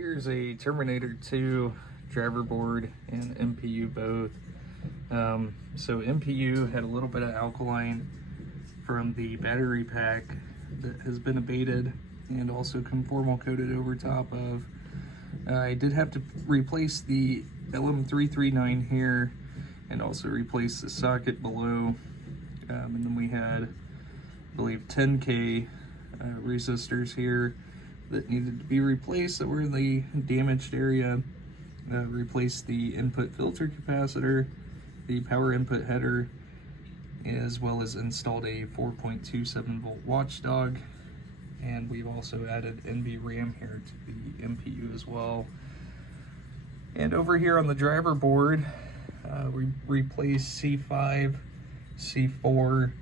Here's a Terminator 2 driver board and MPU both. So MPU had a little bit of alkaline from the battery pack that has been abated and also conformal coated over top of. I did have to replace the LM339 here and also replace the socket below. And then we had, I believe, 10K resistors here that needed to be replaced that were in the damaged area. Replaced the input filter capacitor, the power input header, as well as installed a 4.27 volt watchdog. And we've also added NV RAM here to the MPU as well. And over here on the driver board, we replaced C5, C4,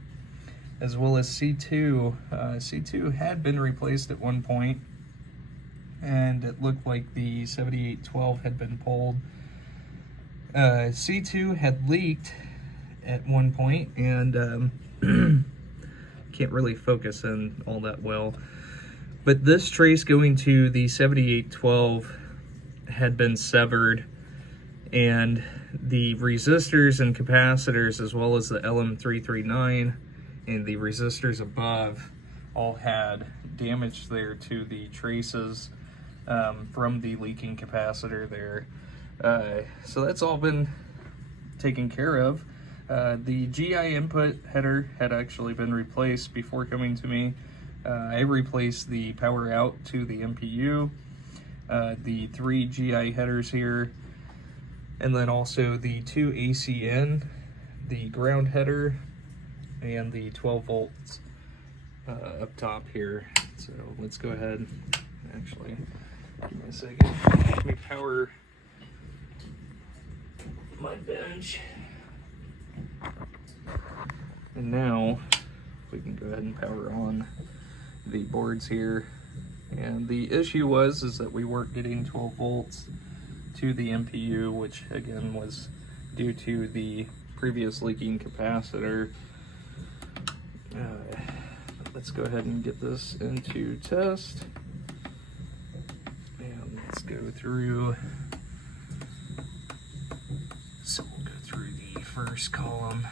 as well as C2. C2 had been replaced at one point, and it looked like the 7812 had been pulled. C2 had leaked at one point, and can't really focus in all that well. But this trace going to the 7812 had been severed, and the resistors and capacitors, as well as the LM339 and the resistors above, all had damage there to the traces from the leaking capacitor there. So that's all been taken care of. The GI input header had actually been replaced before coming to me. I replaced the power out to the MPU, the 3 GI headers here, and then also the 2 ACN, the ground header, and the 12 volts up top here. So let's go ahead, actually, give me a second. Let me power my bench. And now we can go ahead and power on the boards here. And the issue is that we weren't getting 12 volts to the MPU, which again was due to the previous leaking capacitor. Let's go ahead and get this into test. And let's go through. So we'll go through the first column.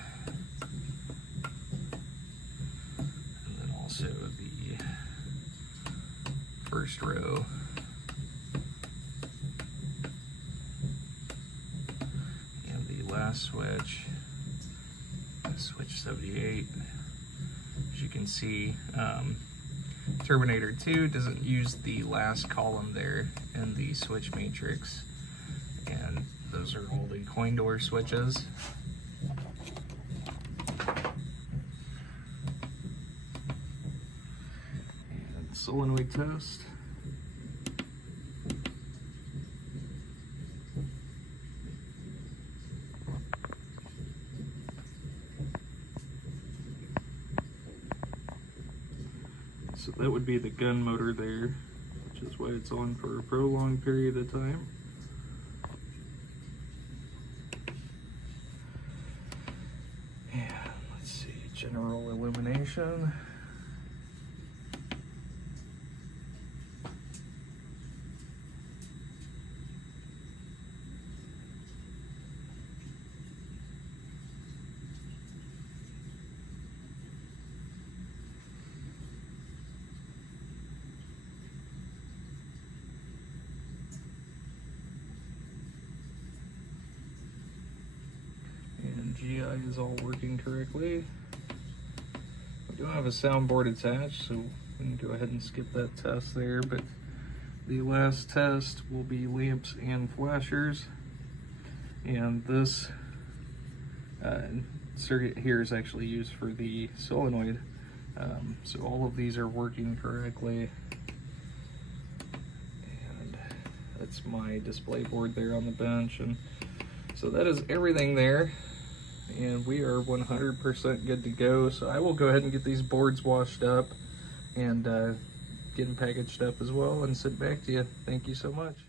And then also the first row. And the last switch, switch 78. As you can see, Terminator 2 doesn't use the last column there in the switch matrix, and those are all the coin door switches. And solenoid test. So that would be the gun motor there, which is why it's on for a prolonged period of time. And let's see, general illumination. GI is all working correctly. We do have a soundboard attached, so we can go ahead and skip that test there, but the last test will be lamps and flashers. And this circuit here is actually used for the solenoid. So all of these are working correctly. And that's my display board there on the bench. And so that is everything there. And we are 100% good to go. So I will go ahead and get these boards washed up and get them packaged up as well and sent back to you. Thank you so much.